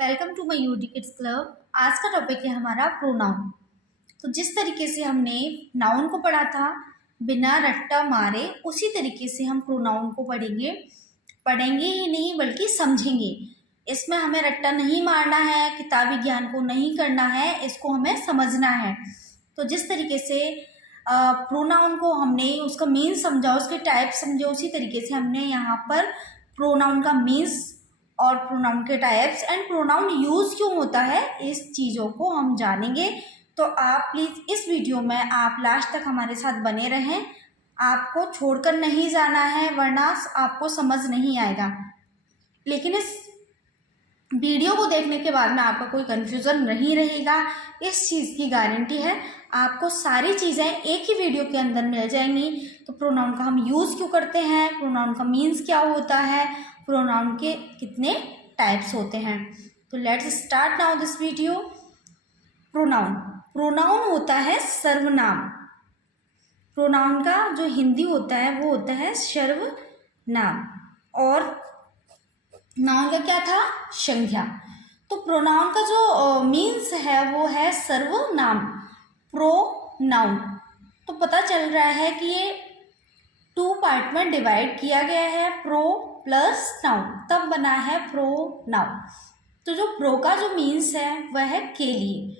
Welcome to my UD kids club. आज का topic है हमारा प्रोनाउन। तो जिस तरीके से हमने नाउन को पढ़ा था बिना रट्टा मारे, उसी तरीके से हम प्रोनाउन को पढ़ेंगे ही नहीं बल्कि समझेंगे। इसमें हमें रट्टा नहीं मारना है, किताबी ज्ञान को नहीं करना है, इसको हमें समझना है। तो जिस तरीके से प्रोनाउन को हमने उसका मीन्स समझा, उसके टाइप समझे, उसी तरीके से हमने यहाँ पर प्रोनाउन का मीन्स और प्रोनाउन के टाइप्स एंड प्रोनाउन यूज़ क्यों होता है, इस चीज़ों को हम जानेंगे। तो आप प्लीज़ इस वीडियो में आप लास्ट तक हमारे साथ बने रहें। आपको छोड़कर नहीं जाना है, वरना आपको समझ नहीं आएगा। लेकिन इस वीडियो को देखने के बाद में आपका कोई कन्फ्यूज़न नहीं रहेगा, इस चीज़ की गारंटी है। आपको सारी चीज़ें एक ही वीडियो के अंदर मिल जाएंगी। तो प्रोनाउन का हम यूज़ क्यों करते हैं, प्रोनाउन का मीन्स क्या होता है, प्रोनाउन के कितने टाइप्स होते हैं। तो let's start now this video. Pronoun होता है सर्वनाम। प्रोनाउन का जो हिंदी होता है वो होता है सर्वनाम, और नाउन का क्या था, संज्ञा। तो प्रोनाउन का जो मीन्स है वो है सर्वनाम, प्रोनाउन। तो पता चल रहा है कि ये 2 पार्ट में डिवाइड किया गया है, प्रो प्लस नाउन, तब बना है प्रोनाउन। तो जो प्रो का जो मीन्स है वह है के लिए,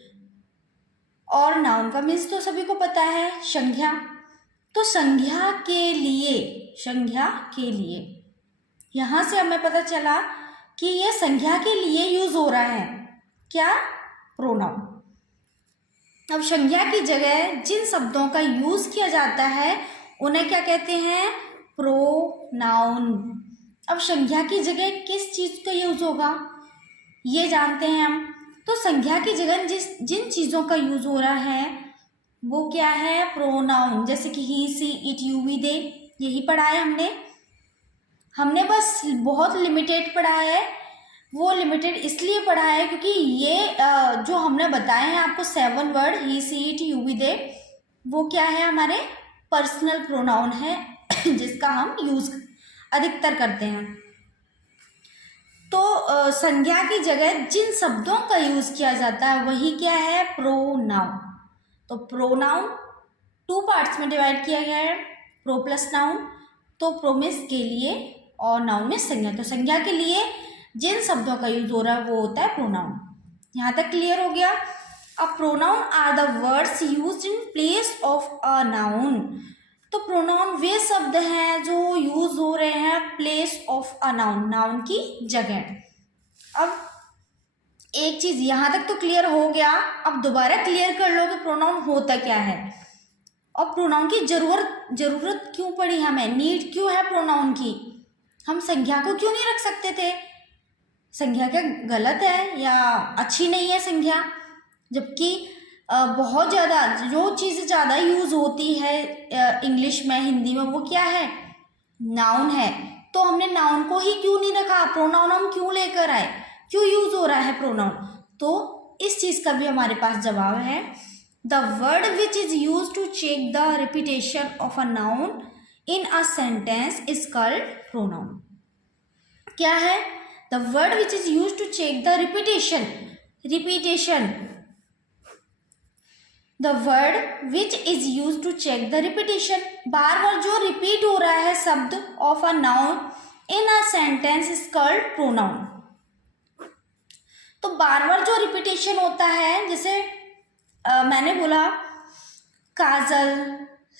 और नाउन का मीन्स तो सभी को पता है, संज्ञा। तो संज्ञा के लिए यहाँ से हमें पता चला कि ये संज्ञा के लिए यूज हो रहा है, क्या, प्रोनाउन। अब संज्ञा की जगह जिन शब्दों का यूज किया जाता है उन्हें क्या कहते हैं, प्रोनाउन। अब संज्ञा की जगह किस चीज़ का यूज होगा ये जानते हैं हम। तो संज्ञा की जगह जिन चीज़ों का यूज हो रहा है वो क्या है, प्रोनाउन। जैसे कि ही, सी, इट, यू, वी, दे, यही पढ़ा है हमने बस बहुत लिमिटेड पढ़ा है। वो लिमिटेड इसलिए पढ़ा है क्योंकि ये जो हमने बताए हैं आपको 7 word, he, she, it, you, we, they, वो क्या है, हमारे पर्सनल प्रोनाउन है जिसका हम यूज अधिकतर करते हैं। तो संज्ञा की जगह जिन शब्दों का यूज किया जाता है वही क्या है, प्रोनाउन। तो प्रोनाउन 2 पार्ट्स में डिवाइड किया गया है, प्रो प्लस नाउन। तो प्रो मीन्स के लिए और नाउन में संज्ञा। तो संज्ञा के लिए जिन शब्दों का यूज हो रहा है वो होता है प्रोनाउन। यहाँ तक क्लियर हो गया। अब pronoun are the words used in place of a noun. तो प्रोनाउन वे शब्द हैं जो यूज हो रहे हैं place of a noun, noun की जगह। अब एक चीज यहाँ तक तो क्लियर हो गया, अब दोबारा क्लियर कर लो कि प्रोनाउन होता क्या है और प्रोनाउन की जरूरत क्यों पड़ी, हमें नीड क्यों है प्रोनाउन की। हम संज्ञा को क्यों नहीं रख सकते थे, संज्ञा क्या गलत है या अच्छी नहीं है संज्ञा। जबकि बहुत ज़्यादा जो चीज़ ज़्यादा यूज़ होती है इंग्लिश में, हिंदी में, वो क्या है, नाउन है। तो हमने नाउन को ही क्यों नहीं रखा, प्रोनाउन हम क्यों लेकर आए, क्यों यूज हो रहा है प्रोनाउन। तो इस चीज़ का भी हमारे पास जवाब है। The word which is use to check the repetition of a noun in a sentence is called pronoun. क्या है, the word which is use to check the repetition, the word which is use to check the repetition, बार बार जो repeat हो रहा है शब्द of a noun in a sentence is called pronoun. तो बार बार जो रिपीटेशन होता है, जैसे मैंने बोला काजल,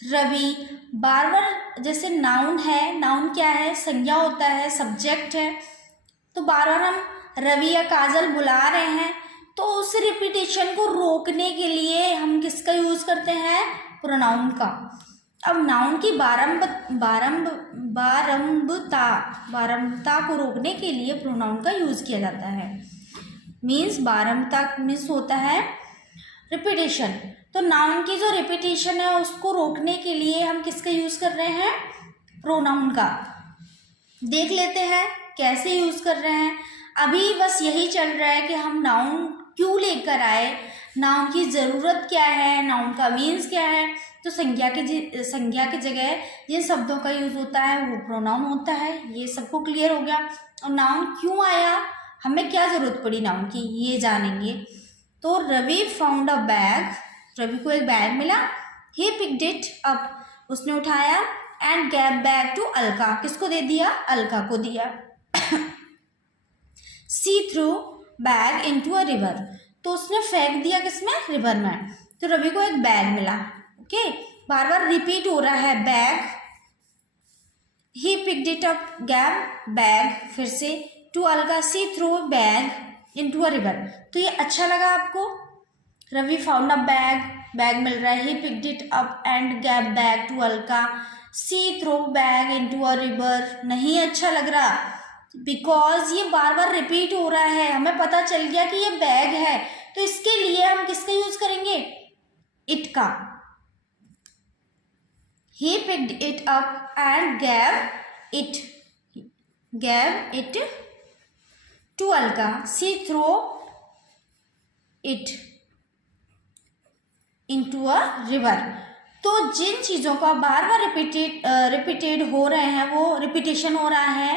रवि, बार बार, जैसे नाउन है, नाउन क्या है, संज्ञा होता है, सब्जेक्ट है। तो बार बार हम रवि या काजल बुला रहे हैं, तो उस रिपीटेशन को रोकने के लिए हम किसका यूज करते हैं, प्रोनाउन का। अब नाउन की बारंबारता को रोकने के लिए प्रोनाउन का यूज किया जाता है। मीन्स बारंबारता मीन्स होता है रिपीटेशन। तो नाउन की जो रिपीटेशन है उसको रोकने के लिए हम किसका यूज कर रहे हैं, प्रोनाउन का। देख लेते हैं कैसे यूज कर रहे हैं। अभी बस यही चल रहा है कि हम नाउन क्यों लेकर आए, नाउन की ज़रूरत क्या है, नाउन का मीन्स क्या है। तो संज्ञा की जगह जिन शब्दों का यूज होता है वो प्रोनाउन होता है, ये सबको क्लियर हो गया। और नाउन क्यों आया, हमें क्या ज़रूरत पड़ी नाउन की, ये जानेंगे। तो Ravi found a bag, Ravi को एक बैग मिला। ही पिक्ड इट अप, उसने उठाया। And gave bag to Alka, किसको दे दिया, अलका को दिया। सी threw bag into a river, तो उसने फेंक दिया किसमें, रिवर में। तो रवि को एक बैग मिला। ओके, बार बार रिपीट हो रहा है bag. He picked it up, gave bag, फिर से to Alka, she threw bag into a river. तो ये अच्छा लगा आपको, Ravi found a bag, bag मिल रहा है। He picked it up and gave bag to Alka, she throw bag into a river. नहीं अच्छा लग रहा, बिकॉज ये बार बार रिपीट हो रहा है। हमें पता चल गया कि ये बैग है, तो इसके लिए हम किसका यूज करेंगे, इट का। He picked it up and gave it to Alka. She threw it into a river. तो जिन चीज़ों का बार बार रिपीटेड हो रहे हैं, वो रिपीटेशन हो रहा है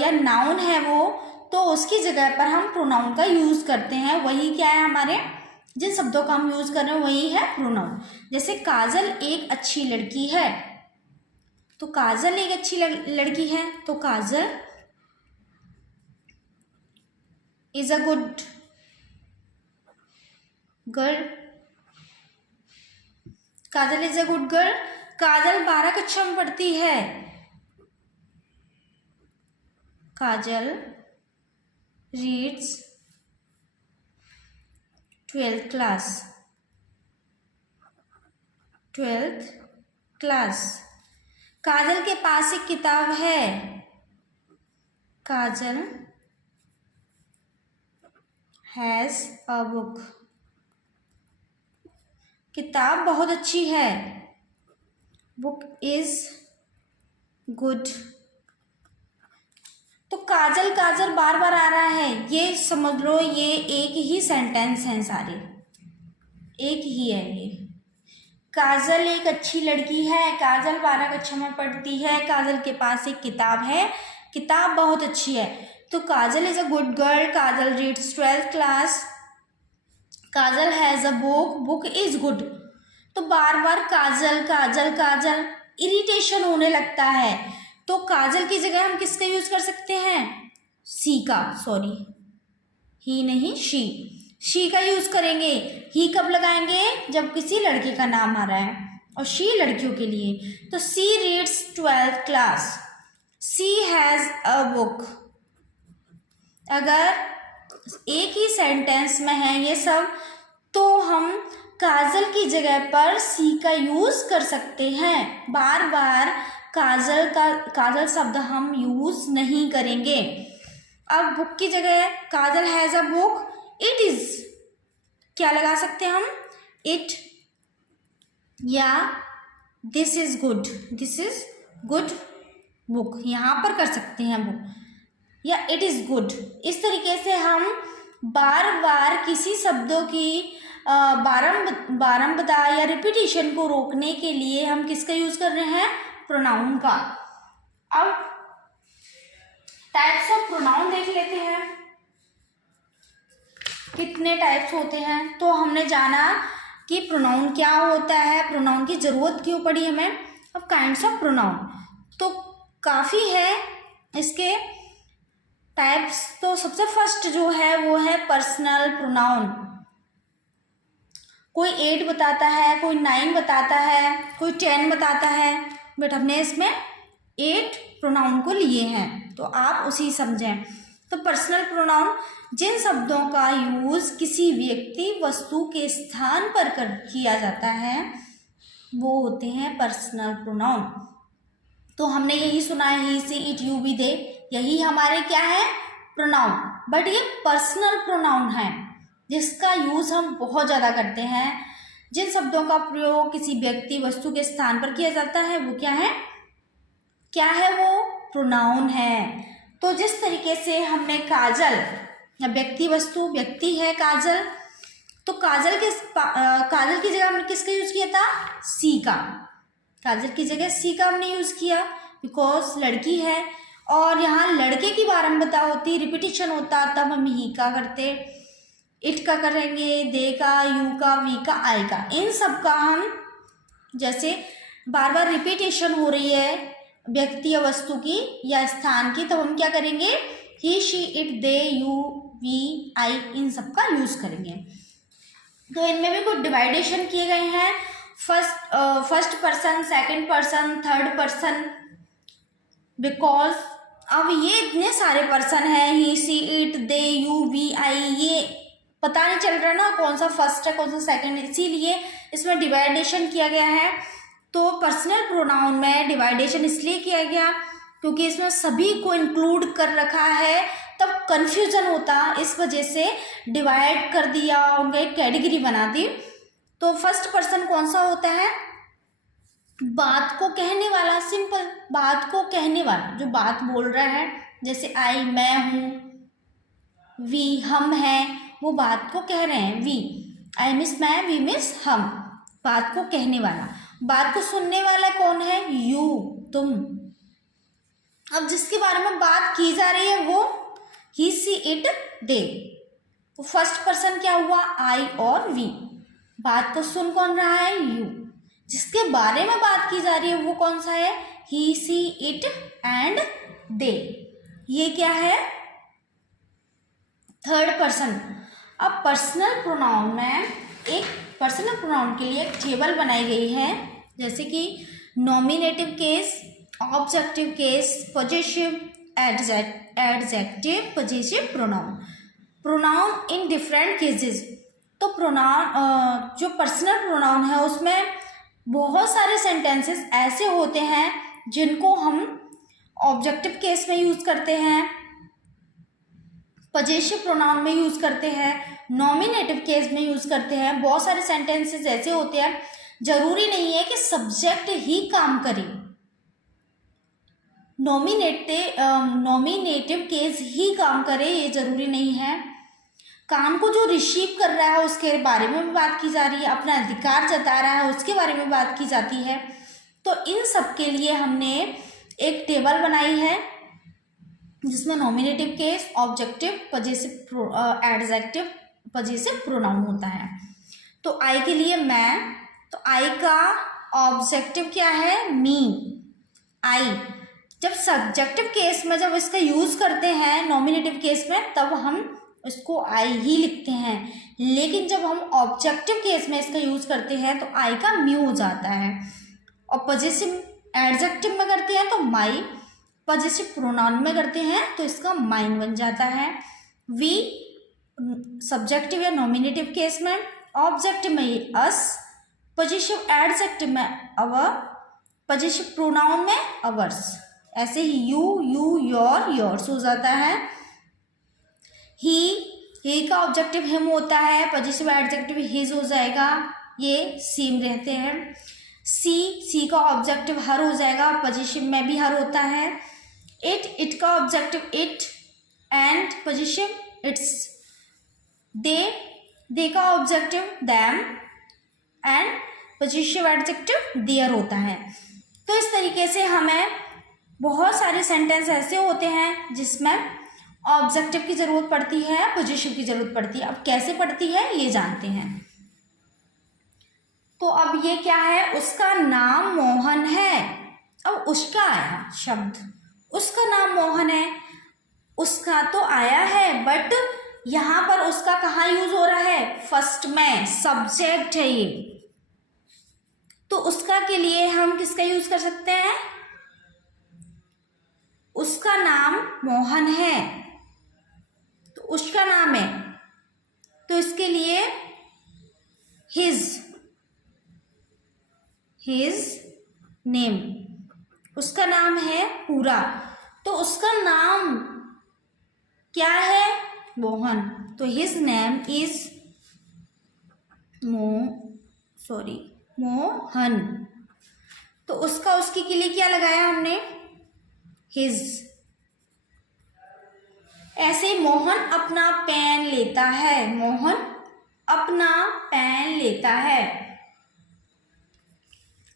या नाउन है वो, तो उसकी जगह पर हम प्रोनाउन का यूज़ करते हैं। वही क्या है, हमारे जिन शब्दों का हम यूज़ कर रहे हैं वही है प्रोनाउन। जैसे काजल एक अच्छी लड़की है, तो काजल एक अच्छी लड़की है, तो Kajal is a good girl. Kajal is a good girl. Kajal 12 कक्षा में पढ़ती है। काजल रीड्स 12th क्लास। काजल के पास एक किताब है। काजल हैज अ बुक। किताब बहुत अच्छी है। Book is good. तो काजल काजल बार बार आ रहा है, ये समझ लो ये एक ही सेंटेंस है, सारे एक ही है ये। काजल एक अच्छी लड़की है, काजल 12 कक्षा में पढ़ती है, काजल के पास एक किताब है, किताब बहुत अच्छी है। तो Kajal is a good girl, Kajal reads 12th class, Kajal has a book, book is good. तो बार बार काजल काजल काजल इरिटेशन होने लगता है, तो काजल की जगह हम किसका यूज कर सकते हैं, सी का, सॉरी ही नहीं शी का यूज करेंगे। ही कब लगाएंगे, जब किसी लड़के का नाम आ रहा है, और शी लड़कियों के लिए। तो she reads 12th class, she has a book. अगर एक ही सेंटेंस में है ये सब, तो हम काजल की जगह पर सी का यूज कर सकते हैं। बार बार काजल शब्द हम यूज नहीं करेंगे। अब बुक की जगह Kajal has a book, it is क्या लगा सकते हैं हम, इट, या दिस इज गुड बुक, यहां पर कर सकते हैं बुक, या इट इज गुड। इस तरीके से हम बार बार किसी शब्दों की बारंबारता या रिपीटिशन को रोकने के लिए हम किसका यूज कर रहे हैं, प्रोनाउन का। अब टाइप्स ऑफ प्रोनाउन देख लेते हैं, कितने टाइप्स होते हैं। तो हमने जाना कि प्रोनाउन क्या होता है, प्रोनाउन की जरूरत क्यों पड़ी हमें। अब काइंड्स ऑफ प्रोनाउन तो काफ़ी है, इसके टाइप्स। तो सबसे फर्स्ट जो है वो है पर्सनल प्रोनाउन। कोई 8 बताता है, कोई 9 बताता है, कोई 10 बताता है, बट हमने इसमें 8 प्रोनाउन को लिए हैं, तो आप उसी समझें। तो पर्सनल प्रोनाउन जिन शब्दों का यूज किसी व्यक्ति वस्तु के स्थान पर किया जाता है वो होते हैं पर्सनल प्रोनाउन। तो हमने यही सुना है, ही सी इट यू वी दे, यही हमारे क्या है, प्रोनाउन। बट ये पर्सनल प्रोनाउन है जिसका यूज हम बहुत ज़्यादा करते हैं। जिन शब्दों का प्रयोग किसी व्यक्ति वस्तु के स्थान पर किया जाता है वो क्या है वो प्रोनाउन है। तो जिस तरीके से हमने काजल, व्यक्ति वस्तु, व्यक्ति है काजल, तो काजल की जगह हमने किसका यूज किया था, सी का। काजल की जगह सी का हमने यूज किया बिकॉज लड़की है, और यहाँ लड़के की बारंबारता होती, रिपीटिशन होता, तब हम ही का करते, इट का करेंगे, दे का, यू का, वी का, आई का। इन सब का हम जैसे बार बार रिपीटेशन हो रही है व्यक्ति या वस्तु की या स्थान की, तो हम क्या करेंगे, he, she, it, they, you, we, I, इन सब का यूज करेंगे। तो इनमें भी कुछ डिवाइडेशन किए गए हैं, first person, second person, third person, because अब ये इतने सारे पर्सन हैं, ही, she, it, they, you, we, आई, ये पता नहीं चल रहा ना कौन सा फर्स्ट है कौन सा सेकंड है, इसीलिए इसमें डिवाइडेशन किया गया है। तो पर्सनल प्रोनाउन में डिवाइडेशन इसलिए किया गया क्योंकि इसमें सभी को इंक्लूड कर रखा है, तब कंफ्यूजन होता, इस वजह से डिवाइड कर दिया, उनका एक कैटेगरी बना दी। तो फर्स्ट पर्सन कौन सा होता है, बात को कहने वाला, सिंपल, बात को कहने वाला, जो बात बोल रहा है, जैसे आई, मैं हूँ, वी, हम हैं, वो बात को कह रहे हैं, वी, आई मीन्स मैं, वी मीन्स हम, बात को कहने वाला। बात को सुनने वाला कौन है, यू, तुम। अब जिसके बारे में बात की जा रही है वो ही, सी, इट, दे। तो फर्स्ट पर्सन क्या हुआ, आई और वी। बात को सुन कौन रहा है, यू। जिसके बारे में बात की जा रही है वो कौन सा है, ही, सी, इट एंड दे। ये क्या है, थर्ड पर्सन। अब पर्सनल प्रोनाउन में एक पर्सनल प्रोनाउन के लिए एक टेबल बनाई गई है, जैसे कि nominative case, objective case, possessive, adjective, possessive pronoun, pronoun in different cases. तो प्रोनाउन जो पर्सनल प्रोनाउन है उसमें बहुत सारे सेंटेंसेस ऐसे होते हैं जिनको हम ऑब्जेक्टिव केस में यूज़ करते हैं, पॉजेसिव प्रोनाउन में यूज़ करते हैं, नॉमिनेटिव केस में यूज़ करते हैं। बहुत सारे सेंटेंसेस ऐसे होते हैं, जरूरी नहीं है कि सब्जेक्ट ही काम करे, नॉमिनेटिव केस ही काम करे, ये जरूरी नहीं है। काम को जो रिसीव कर रहा है उसके बारे में भी बात की जा रही है, अपना अधिकार जता रहा है उसके बारे में बात की जाती है। तो इन सब के लिए हमने एक टेबल बनाई है जिसमें nominative case, objective, possessive, adjective, possessive pronoun होता है। तो आई के लिए मैं, तो आई का ऑब्जेक्टिव क्या है, मी, आई। जब सब्जेक्टिव केस में जब इसका यूज़ करते हैं नॉमिनेटिव केस में, तब हम इसको आई ही लिखते हैं, लेकिन जब हम ऑब्जेक्टिव केस में इसका यूज़ करते हैं तो आई का म्यू हो जाता है। और पॉजेसिव एडजेक्टिव में करते हैं तो माई, पॉजेसिव प्रोनाउन में करते हैं तो इसका माइन बन जाता है। वी सब्जेक्टिव या नॉमिनेटिव केस में, ऑब्जेक्टिव में अस, पॉजेसिव एडजेक्टिव में अवर, पॉजेसिव प्रोनाउन में अवर्स। ऐसे ही यू, योर, योर्स हो जाता है। ही का ऑब्जेक्टिव हिम होता है, पॉजेसिव एडजेक्टिव हिज हो जाएगा, ये सेम रहते हैं। सी का ऑब्जेक्टिव हर हो जाएगा, पॉजेसिव में भी हर होता है। इट का objective it and possessive its. They का objective them and possessive adjective their होता है। तो इस तरीके से हमें बहुत सारे सेंटेंस ऐसे होते हैं जिसमें ऑब्जेक्टिव की ज़रूरत पड़ती है, पॉजेसिव की ज़रूरत पड़ती है। अब कैसे पड़ती है ये जानते हैं। तो अब ये क्या है, उसका नाम मोहन है। अब उसका आया शब्द, उसका नाम मोहन है, उसका तो आया है, बट यहाँ पर उसका कहाँ यूज हो रहा है, फर्स्ट में, सब्जेक्ट है ये। तो उसका के लिए हम किसका यूज कर सकते हैं, उसका नाम मोहन है, तो उसका नाम है, तो इसके लिए हिज नेम, उसका नाम है पूरा, तो उसका नाम क्या है, मोहन। तो हिज नेम इज मोहन। तो उसका उसके के लिए क्या लगाया हमने, हिज। ऐसे मोहन अपना पेन लेता है, मोहन अपना पेन लेता है,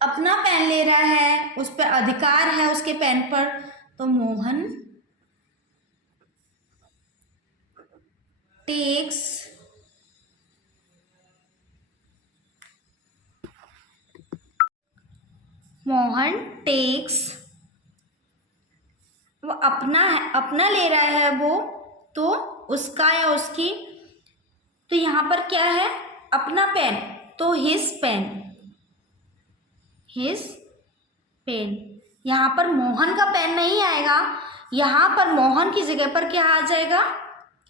अपना पेन ले रहा है, उस पर अधिकार है उसके पेन पर, तो मोहन टेक्स मोहन टेक्स, वो अपना है, अपना ले रहा है वो, तो उसका या उसकी, तो यहाँ पर क्या है, अपना पेन, तो हिज पेन, हिज पेन। यहाँ पर मोहन का पेन नहीं आएगा, यहाँ पर मोहन की जगह पर क्या आ जाएगा,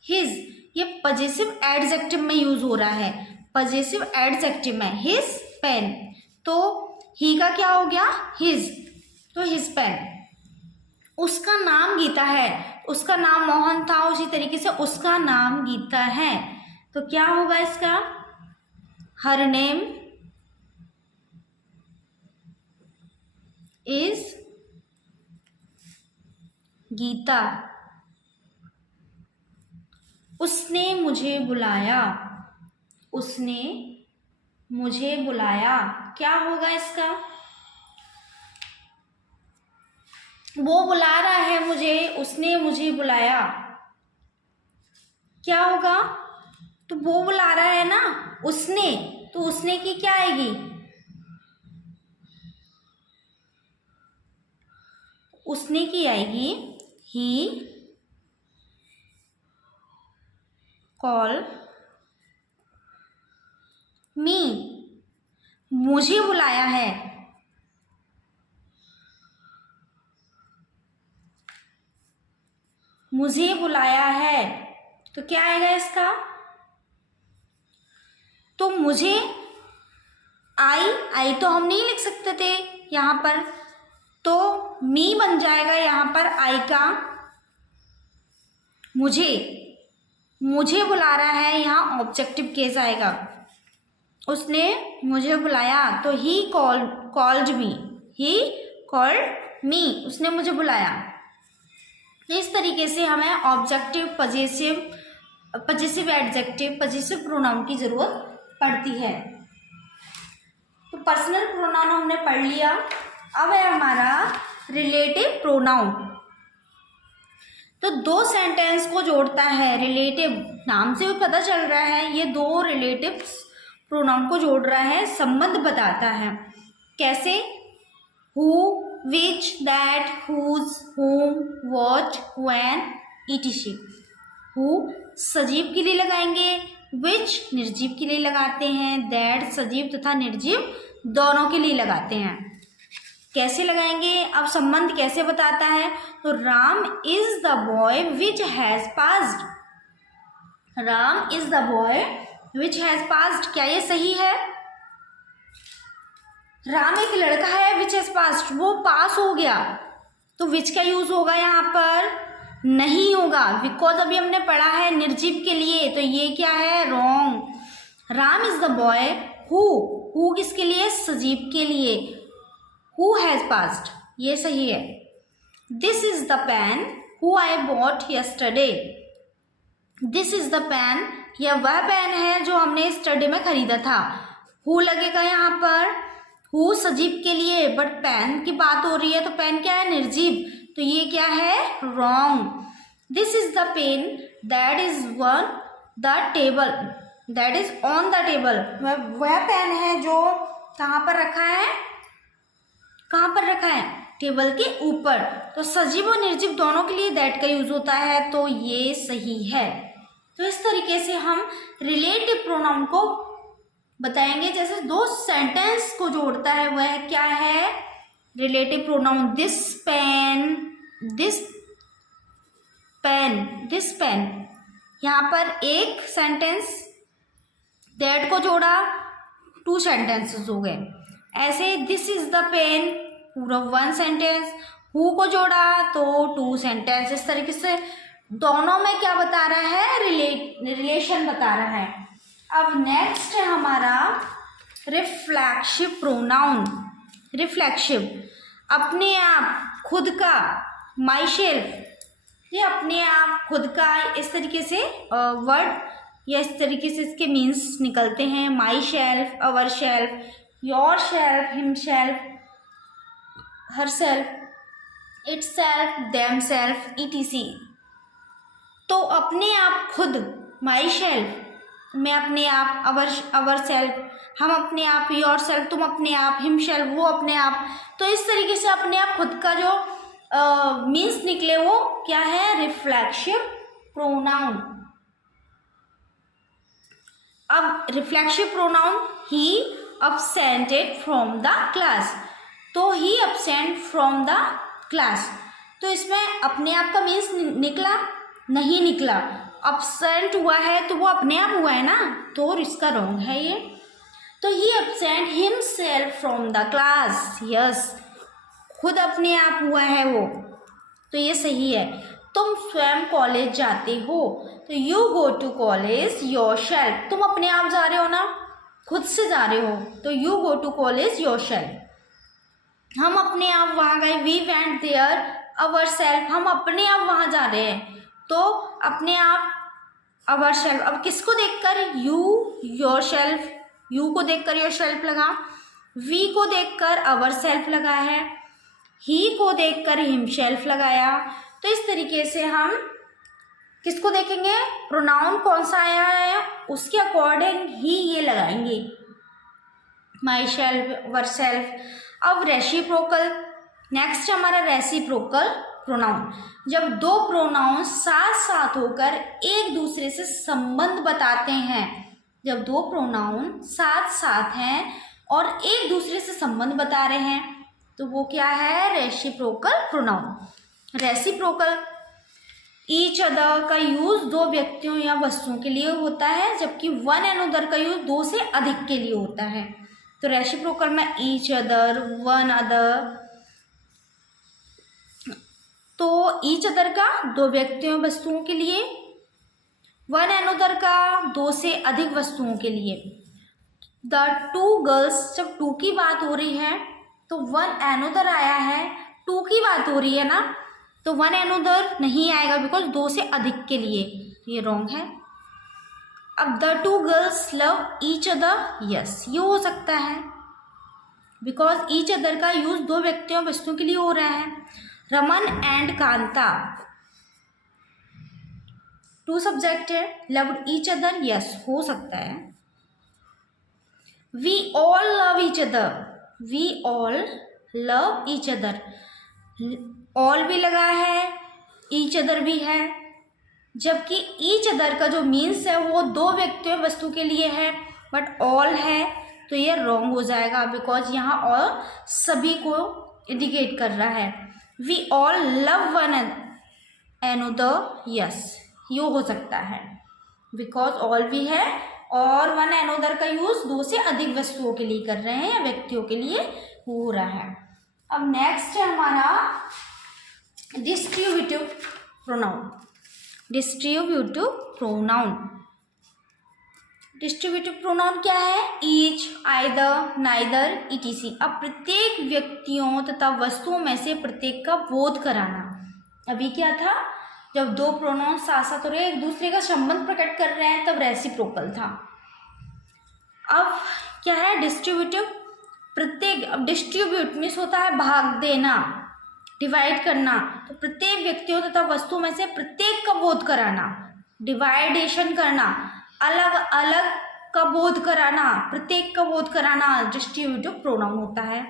हिज। ये पजेसिव एडजेक्टिव में यूज हो रहा है, पजेसिव एडजेक्टिव में, हिज पेन, तो ही का क्या हो गया, हिज, तो हिज पेन। उसका नाम गीता है, उसका नाम मोहन था, उसी तरीके से उसका नाम गीता है, तो क्या होगा इसका, हर नेम इज गीता। उसने मुझे बुलाया, उसने मुझे बुलाया, क्या होगा इसका, वो बुला रहा है मुझे, उसने मुझे बुलाया, क्या होगा, तो वो बुला रहा है ना, उसने, तो उसने की क्या आएगी, उसने की आएगी ही कॉल मी, मुझे बुलाया है, मुझे बुलाया है, तो क्या आएगा इसका, तो मुझे, आई तो हम नहीं लिख सकते थे यहाँ पर, तो मी बन जाएगा यहाँ पर आई का, मुझे बुला रहा है, यहाँ ऑब्जेक्टिव केस आएगा, उसने मुझे बुलाया, तो he called me, he called me, उसने मुझे बुलाया। इस तरीके से हमें objective, possessive adjective, possessive pronoun की जरूरत पड़ती है। तो पर्सनल प्रोनाउन हमने पढ़ लिया। अब है हमारा रिलेटिव प्रोनाउन। तो दो सेंटेंस को जोड़ता है रिलेटिव, नाम से भी पता चल रहा है ये दो रिलेटिव प्रोनाउन को जोड़ रहा है, संबंध बताता है। कैसे, who, which, that, whose, whom, what, when, etc। Who सजीव के लिए लगाएंगे, विच निर्जीव के लिए लगाते हैं, दैट सजीव तथा निर्जीव दोनों के लिए लगाते हैं। कैसे लगाएंगे, अब संबंध कैसे बताता है, तो Ram is the boy which has passed, Ram is the boy which has passed, क्या ये सही है, राम एक लड़का है विच हैज पास्ड, वो पास हो गया, तो विच का यूज होगा यहाँ पर, नहीं होगा, बिकॉज अभी हमने पढ़ा है निर्जीव के लिए, तो ये क्या है, wrong. Ram is the boy who किसके लिए, सजीव के लिए, हु हैज पास्ड, ये सही है। This is the pen who I bought yesterday, this is the pen, यह वह पेन है जो हमने यस्टरडे में खरीदा था। हु लगेगा यहाँ पर, हु सजीव के लिए, बट पेन की बात हो रही है, तो पेन क्या है, निर्जीव, तो ये क्या है, wrong. This is the pen that is one the table, that is on the table, वह पेन है जो कहाँ पर रखा है, कहाँ पर रखा है, टेबल के ऊपर। तो सजीव और निर्जीव दोनों के लिए दैट का यूज होता है, तो ये सही है। तो इस तरीके से हम रिलेटिव प्रोनाउन को बताएंगे। जैसे दो सेंटेंस को जोड़ता है वह क्या है, relative pronoun. This pen, this pen, this pen, यहाँ पर एक सेंटेंस, दैट को जोड़ा, टू सेंटेंसेस हो गए। ऐसे दिस इज द पेन, पूरा वन सेंटेंस, हु को जोड़ा तो टू सेंटेंस। इस तरीके से दोनों में क्या बता रहा है, रिलेशन बता रहा है। अब नेक्स्ट है हमारा रिफ्लेक्सिव प्रोनाउन। रिफ्लेक्सिव, अपने आप, खुद का, माई शेल्फ, ये अपने आप, खुद का, इस तरीके से वर्ड या इस तरीके से इसके मीन्स निकलते हैं। My self, our self, your self, him self, her self, its self, them self, etc। तो अपने आप, खुद, माई सेल्फ मैं अपने आप, अवर सेल्फ हम अपने आप, योर सेल्फ तुम अपने आप, हिम सेल्फ वो अपने आप। तो इस तरीके से अपने आप खुद का जो मीन्स निकले वो क्या है, रिफ्लेक्सिव प्रोनाउन। अब reflexive pronoun he absented from the class, तो ही absent फ्रॉम द क्लास, तो इसमें अपने आप का मीन्स निकला नहीं निकला, absent हुआ है तो वो अपने आप हुआ है ना, तो इसका रॉन्ग है ये। तो ही absent himself from the class, yes खुद अपने आप हुआ है वो, तो ये सही है। तुम स्वयं कॉलेज जाते हो, तो you go to college yourself, तुम अपने आप जा रहे हो ना, खुद से जा रहे हो, तो you go to college yourself. हम अपने आप वहाँ गए, we went there our self, हम अपने आप वहाँ जा रहे हैं, तो अपने आप अवर सेल्फ। अब किसको देखकर, यू योरसेल्फ, यू को देखकर योरसेल्फ लगा, वी को देखकर अवर सेल्फ लगा है, ही को देखकर हिमसेल्फ लगाया। तो इस तरीके से हम किसको देखेंगे, प्रोनाउन कौन सा आया है उसके अकॉर्डिंग ही ये लगाएंगे, माई सेल्फ, वर सेल्फ। अब रेसिप्रोकल, नेक्स्ट हमारा रेसिप्रोकल प्रोनाउन, जब दो प्रोनाउन साथ साथ होकर एक दूसरे से संबंध बताते हैं, जब दो प्रोनाउन साथ साथ हैं और एक दूसरे से संबंध बता रहे हैं, तो वो क्या है, reciprocal pronoun. Reciprocal each other का यूज दो व्यक्तियों या वस्तुओं के लिए होता है, जबकि वन एंड अदर का यूज दो से अधिक के लिए होता है। तो रेसिप्रोकल में ईच अदर, वन अदर, तो ईच अदर का दो व्यक्तियों वस्तुओं के लिए, वन एंड अदर का दो से अधिक वस्तुओं के लिए। द टू गर्ल्स, जब टू की बात हो रही है तो वन एंड अदर आया है, टू की बात हो रही है ना, तो वन एंड अदर नहीं आएगा बिकॉज दो से अधिक के लिए, ये रॉन्ग है। अब the two girls love each other, yes ये हो सकता है बिकॉज ईच अदर का यूज दो व्यक्तियों वस्तुओं के लिए हो रहा है। Raman and Kanta, two subject है, लव्ड ईच अदर, यस हो सकता है। We all love each other, we all love each other, all भी लगा है, ईच अदर भी है, जबकि ईच अदर का जो मीन्स है वो दो व्यक्तियों वस्तु के लिए है, बट ऑल है तो ये रॉन्ग हो जाएगा बिकॉज यहाँ ऑल सभी को इंडिकेट कर रहा है। We all love one and other, yes ये हो सकता है बिकॉज ऑल भी है और वन एंड अदर का यूज दो से अधिक वस्तुओं के लिए कर रहे हैं या व्यक्तियों के लिए हो रहा है। अब नेक्स्ट है हमारा distributive pronoun. Distributive pronoun, distributive pronoun क्या है, ईच, आइदर, नाइदर, ईटीसी। अब प्रत्येक व्यक्तियों तथा वस्तुओं में से प्रत्येक का बोध कराना। अभी क्या था, जब दो प्रोनाउन साथ साथ हो रहे एक दूसरे का संबंध प्रकट कर रहे हैं तब रेसिप्रोकल था। अब क्या है डिस्ट्रीब्यूटिव, प्रत्येक, अब डिस्ट्रीब्यूट मीन्स होता है भाग देना, डिवाइड करना, तो प्रत्येक व्यक्तियों तथा वस्तुओं में से प्रत्येक का बोध कराना, डिवाइडेशन करना, अलग अलग का बोध कराना, प्रत्येक का बोध कराना डिस्ट्रीब्यूटिव प्रोनाउन होता है।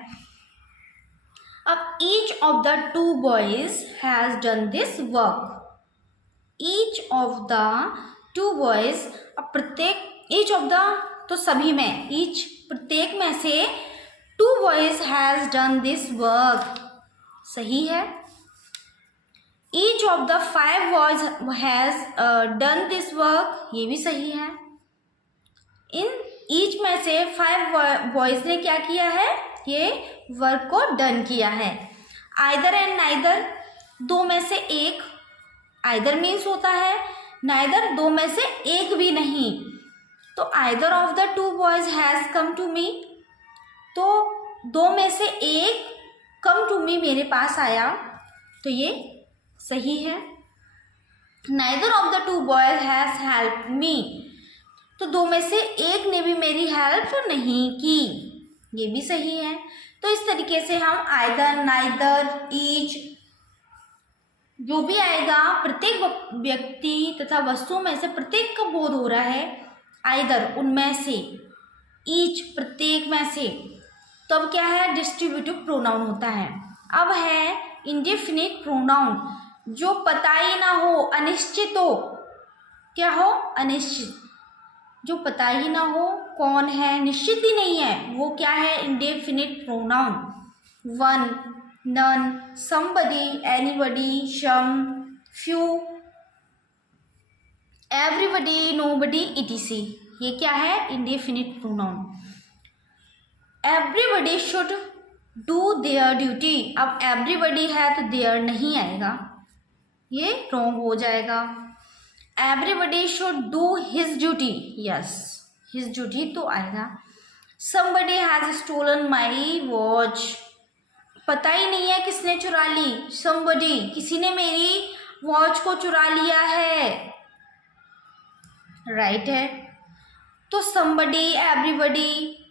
अब each of the two boys has done this work, each of the two boys, अब प्रत्येक, ईच ऑफ द तो सभी में, ईच प्रत्येक में से, two boys has done this work सही है। Each of the five boys has done this work, ये भी सही है। इन ईच में से फाइव बॉयज ने क्या किया है, ये वर्क को डन किया है। आइदर एंड नाइदर, दो में से एक, आइदर मीन्स होता है नाइदर, दो में से एक भी नहीं, तो either of the two boys has come to me, तो दो में से एक कम टू मी मेरे पास आया, तो ये सही है। Neither of the two boys has help me, तो दो में से एक ने भी मेरी हेल्प नहीं की, ये भी सही है। तो इस तरीके से हम आइदर, नाइदर, ईच जो भी आएगा प्रत्येक व्यक्ति तथा वस्तु में से प्रत्येक का बोध हो रहा है, आइदर उनमें से, ईच प्रत्येक में से, तब क्या है डिस्ट्रीब्यूटिव प्रोनाउन होता है। अब है इंडेफिनिट प्रोनाउन, जो पता ही ना हो, अनिश्चित हो, क्या हो अनिश्चित, जो पता ही ना हो कौन है, निश्चित ही नहीं है, वो क्या है indefinite pronoun. One, none, somebody, anybody, some, few, everybody, nobody, etc, ये क्या है indefinite pronoun. Everybody should do their duty, अब एवरीबडी है तो देयर नहीं आएगा, ये रॉन्ग हो जाएगा। Everybody should do his duty, yes his duty तो आएगा। Somebody has stolen my watch, पता ही नहीं है किसने चुरा ली, समबडी किसी ने मेरी वॉच को चुरा लिया है, राइट है। तो समबडी, एवरीबडी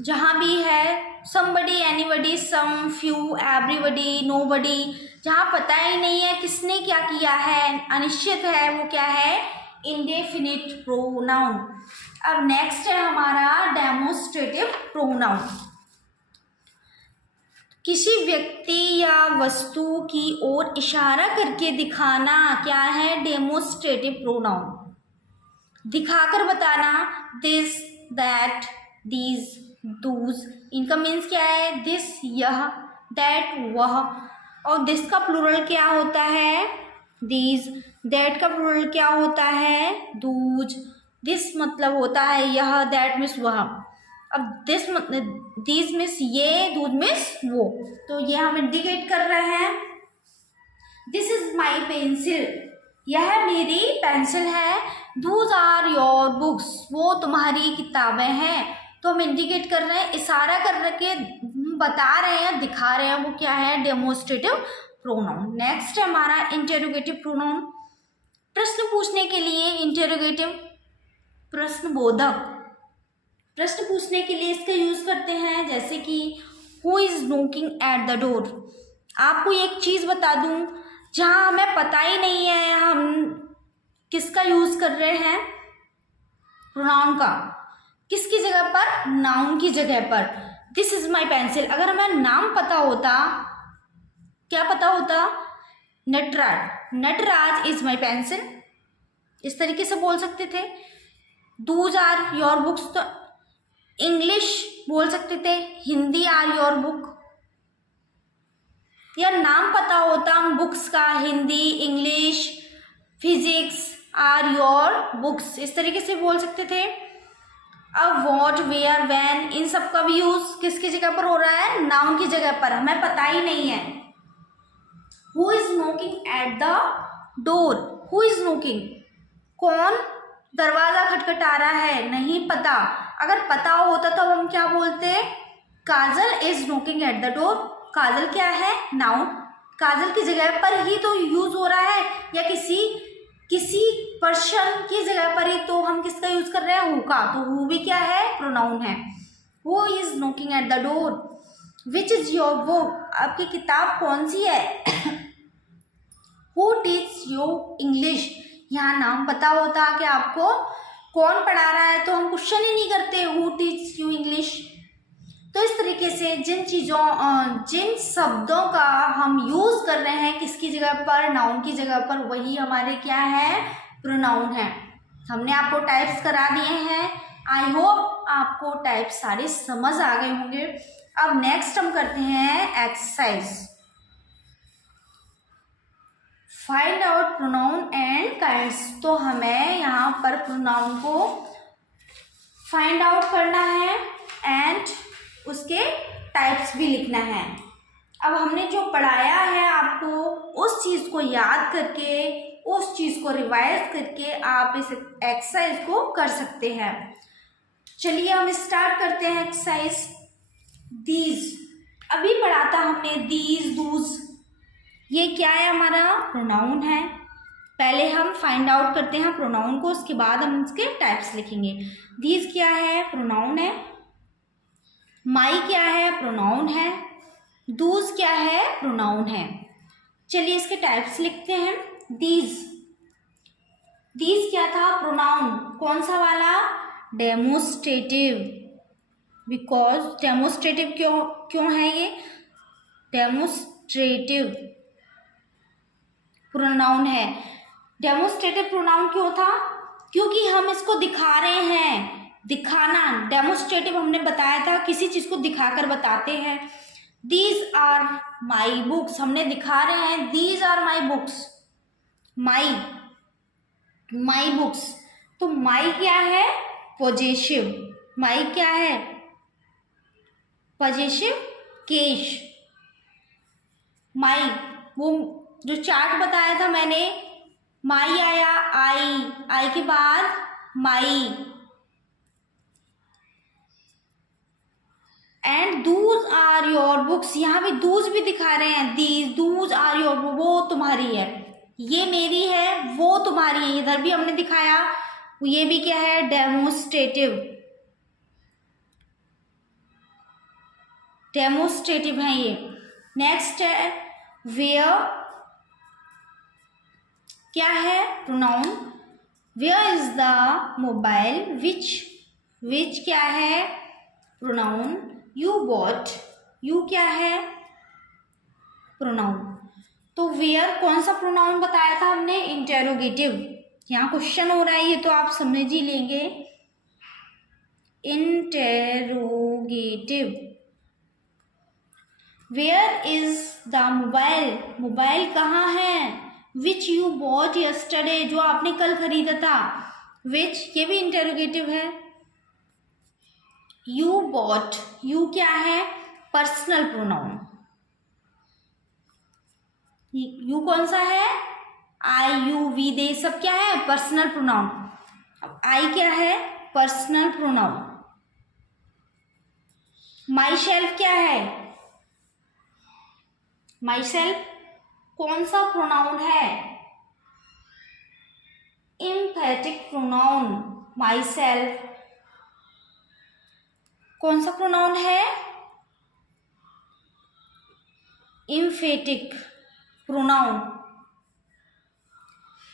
जहाँ भी है, somebody, anybody, some, few, everybody, nobody, जहाँ पता ही नहीं है किसने क्या किया है, अनिश्चित है, वो क्या है इंडेफिनिट प्रोनाउन। अब नेक्स्ट है हमारा डेमोस्ट्रेटिव प्रोनाउन। किसी व्यक्ति या वस्तु की ओर इशारा करके दिखाना क्या है डेमोस्ट्रेटिव प्रोनाउन, दिखाकर बताना। दिस, दैट, दीज, दूज, इनका मीन्स क्या है दिस यह, दैट वह, और दिस का प्लूरल क्या होता है दीज, दैट का प्लूरल क्या होता है दूज, दिस मतलब होता है यह, दैट मीन्स वह, अब दिस दीज मीन्स ये, दूज मीन्स वो, तो ये हम इंडिकेट कर रहे हैं। दिस इज माई पेंसिल, यह मेरी पेंसिल है। दूज आर योर बुक्स, वो तुम्हारी किताबें हैं। तो हम इंडिकेट कर रहे हैं, इशारा कर के बता रहे हैं, दिखा रहे हैं, वो क्या है डेमोस्ट्रेटिव प्रोनाउन। नेक्स्ट है हमारा इंटेरोगेटिव प्रोनाउन। प्रश्न पूछने के लिए इंटेरोगेटिव, प्रश्नबोधक, प्रश्न पूछने के लिए इसका यूज करते हैं, जैसे कि who is knocking at the door. आपको एक चीज बता दूं, जहां हमें पता ही नहीं है हम किसका यूज कर रहे हैं, प्रोनाउन का, किसकी जगह पर, नाउन की जगह पर। दिस इज माई पेंसिल, अगर हमें नाम पता होता, क्या पता होता, Nataraj, Nataraj is my pencil, इस तरीके से बोल सकते थे। दूज आर योर बुक्स, तो इंग्लिश बोल सकते थे, हिंदी आर योर बुक, या नाम पता होता हम बुक्स का, Hindi, English, physics are your books, इस तरीके से बोल सकते थे। अब वॉट, वेयर, व्हेन, इन सब का भी यूज किसकी जगह पर हो रहा है, नाउन की जगह पर, हमें पता ही नहीं है। Who is knocking at the door, who is knocking, कौन दरवाजा खटखटा रहा है, नहीं पता। अगर पता होता तो हम क्या बोलते, Kajal is knocking at the door, Kajal क्या है नाउन, काजल की जगह पर ही तो यूज हो रहा है, या किसी पर्सन की जगह पर ही तो हम किसका यूज कर रहे हैं, हु का, तो हु भी क्या है प्रोनाउन है। Who is knocking at the door. Which is your book, आपकी किताब कौन सी है। हु टीच यू इंग्लिश, यहाँ नाम पता होता कि आपको कौन पढ़ा रहा है तो हम क्वेश्चन ही नहीं करते हु टीच यू इंग्लिश। तो इस तरीके से जिन शब्दों का हम यूज कर रहे हैं किसकी जगह पर, नाउन की जगह पर, वही हमारे क्या है प्रोनाउन है। हमने आपको टाइप्स करा दिए हैं, आई होप आपको टाइप्स सारे समझ आ गए होंगे। अब नेक्स्ट हम करते हैं exercise, find out pronoun and kinds. तो हमें यहाँ पर प्रोनाउन को फाइंड आउट करना है एंड उसके टाइप्स भी लिखना है। अब हमने जो पढ़ाया है आपको उस चीज़ को याद करके, उस चीज़ को रिवाइज करके आप इस एक्सरसाइज को कर सकते हैं। चलिए हम स्टार्ट करते हैं एक्सरसाइज। दीज, अभी पढ़ा था हमने दीज, दूज, ये क्या है हमारा प्रोनाउन है। पहले हम फाइंड आउट करते हैं प्रोनाउन को, उसके बाद हम उसके टाइप्स लिखेंगे। दीज क्या है, प्रोनाउन है। माई क्या है, प्रोनाउन है। दूज क्या है, प्रोनाउन है। चलिए इसके टाइप्स लिखते हैं। दीज, दीज क्या था? प्रोनाउन। कौन सा वाला? डेमोस्ट्रेटिव। बिकॉज डेमोस्ट्रेटिव क्यों है ये? डेमोस्ट्रेटिव प्रोनाउन है। डेमोस्ट्रेटिव प्रोनाउन क्यों था? क्योंकि हम इसको दिखा रहे हैं, दिखाना। डेमोस्ट्रेटिव हमने बताया था किसी चीज को दिखाकर बताते हैं। दीज आर माई बुक्स, हमने दिखा रहे हैं these are my books, my books. तो माई क्या है? पॉजेसिव। माई क्या है? Possessive case. माई, वो जो चार्ट बताया था मैंने, माई आया, आई के बाद my, and those are your books. यहाँ भी दूज भी दिखा रहे हैं, दीज दूज आर योर, वो तुम्हारी है, ये मेरी है, वो तुम्हारी है। इधर भी हमने दिखाया, ये भी क्या है? डेमोस्ट्रेटिव, डेमोस्ट्रेटिव है ये। नेक्स्ट है वेयर, क्या है? Pronoun. Where is the mobile which क्या है? प्रोनाउन। यू बॉट, यू क्या है? प्रोनाउन। तो वेयर कौन सा प्रोनाउन बताया था हमने? इंटेरोगेटिव। यहाँ क्वेश्चन हो रहा है, ये तो आप समझ ही लेंगे। Interrogative. Where is the mobile, mobile कहाँ है? विच यू बॉट यस्टरडे, जो आपने कल खरीदा था। विच ये भी इंटेरोगेटिव है। यू बॉट, यू क्या है? Personal pronoun. यू कौन सा है? आई, यू, वी, दे सब क्या है? Personal pronoun. अब आई क्या है? Personal pronoun. माई सेल्फ क्या है? माई सेल्फ कौन सा प्रोनाउन है? Emphatic pronoun. माई सेल्फ कौन सा प्रोनाउन है? Emphatic pronoun.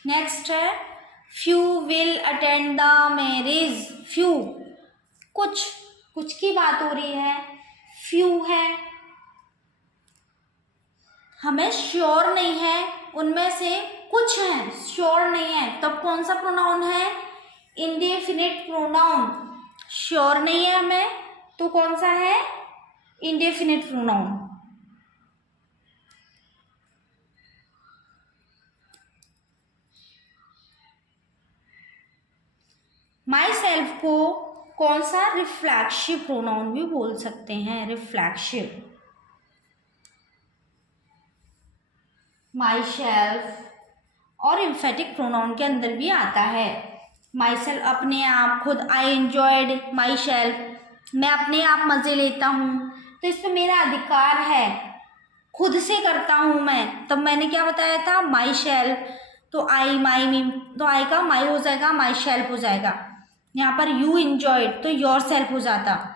नेक्स्ट है few will attend the marriage. Few कुछ की बात हो रही है, फ्यू है, हमें श्योर नहीं है, उनमें से कुछ है, श्योर नहीं है, तब कौन सा प्रोनाउन है? Indefinite pronoun. श्योर नहीं है हमें, तो कौन सा है? Indefinite pronoun. माई सेल्फ को कौन सा? रिफ्लेक्सिव प्रोनाउन भी बोल सकते हैं, रिफ्लेक्सिव। माई सेल्फ और एम्फेटिक प्रोनाउन के अंदर भी आता है। माई सेल्फ अपने आप, खुद। आई एंजॉयड माई सेल्फ, मैं अपने आप मज़े लेता हूँ, तो इस पर मेरा अधिकार है, खुद से करता हूँ मैं। तब मैंने क्या बताया था? My self. तो आई, माई, मी, तो आई का माई हो जाएगा, माई सेल्फ हो जाएगा। यहाँ पर यू एंजॉयड तो योर सेल्फ हो जाता,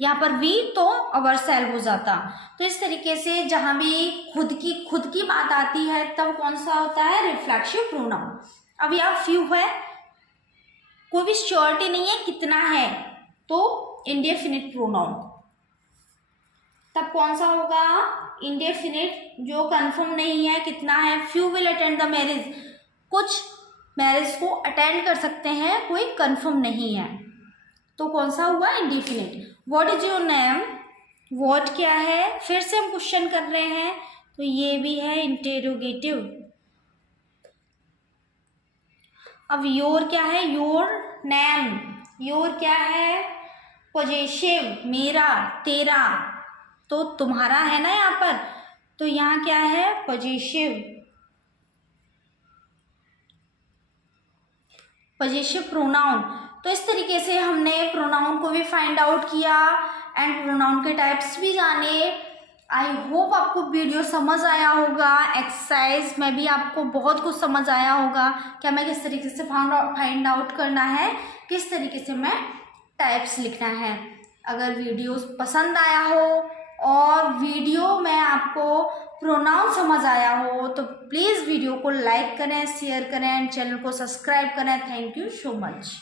यहाँ पर वी तो अवर सेल्फ हो जाता। तो इस तरीके से जहाँ भी खुद की बात आती है तब कौन सा होता है? Reflexive pronoun. अब यहाँ फ्यू है, कोई भी श्योरिटी नहीं है कितना है, तो इंडेफिनिट प्रोनाउन। तब कौन सा होगा? इंडेफिनिट, जो कंफर्म नहीं है कितना है। Few will attend the marriage, कुछ मैरिज को अटेंड कर सकते हैं, कोई कंफर्म नहीं है, तो कौन सा हुआ? Indefinite. What is your name, what क्या है? फिर से हम क्वेश्चन कर रहे हैं, तो ये भी है इंटेरोगेटिव। अब योर क्या है? Your name. योर क्या है? पॉजेसिव, मेरा, तेरा, तो तुम्हारा है ना यहाँ पर, तो यहाँ क्या है? Possessive, possessive pronoun. तो इस तरीके से हमने प्रोनाउन को भी फाइंड आउट किया एंड प्रोनाउन के टाइप्स भी जाने। आई होप आपको वीडियो समझ आया होगा, एक्सरसाइज में भी आपको बहुत कुछ समझ आया होगा कि हमें किस तरीके से फाइंड आउट करना है, किस तरीके से हमें टाइप्स लिखना है। अगर वीडियो पसंद आया हो और वीडियो में आपको प्रोनाउन समझ आया हो तो प्लीज़ वीडियो को लाइक करें, शेयर करें एंड चैनल को सब्सक्राइब करें। Thank you so much.